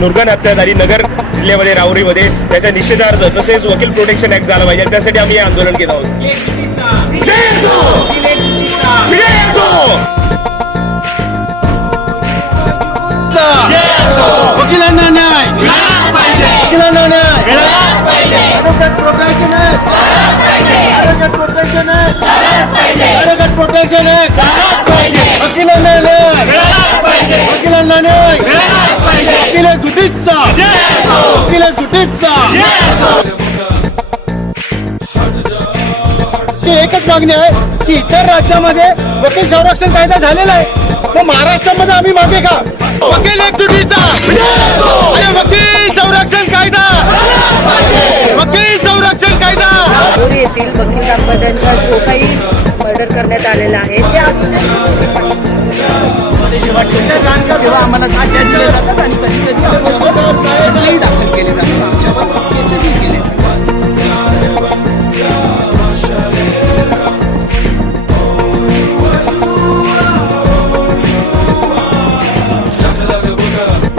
नुरगन हत्या झाली नगर जिल्ह्यामध्ये राहुरीमध्ये, त्याच्या निषेधार्थ तसेच वकील प्रोटेक्शन ऍक्ट झाला पाहिजे, त्यासाठी आम्ही हे आंदोलन केलं आहोत. वकिलांना न्याय, वकिलांना न्याय, advocate protection act, advocate protection act, advocate protection act, वकिलांना न्याय, वकिलांना न्याय, वकील दुटीचा, वकील दुटीचा. एकच मागणी आहे की इतर राज्यामध्ये वकील संरक्षण कायदा झालेला आहे, तर महाराष्ट्रामध्ये आम्ही मागे का? वकील एकजुटीचा आणि वकील संरक्षण कायदा, वकील संरक्षण कायदा. राहुरी येथील वकील दाम्पत्यांचा जो काही मर्डर करण्यात आलेला आहे ते जेव्हा आम्हाला साथ दिल्या जातात आणि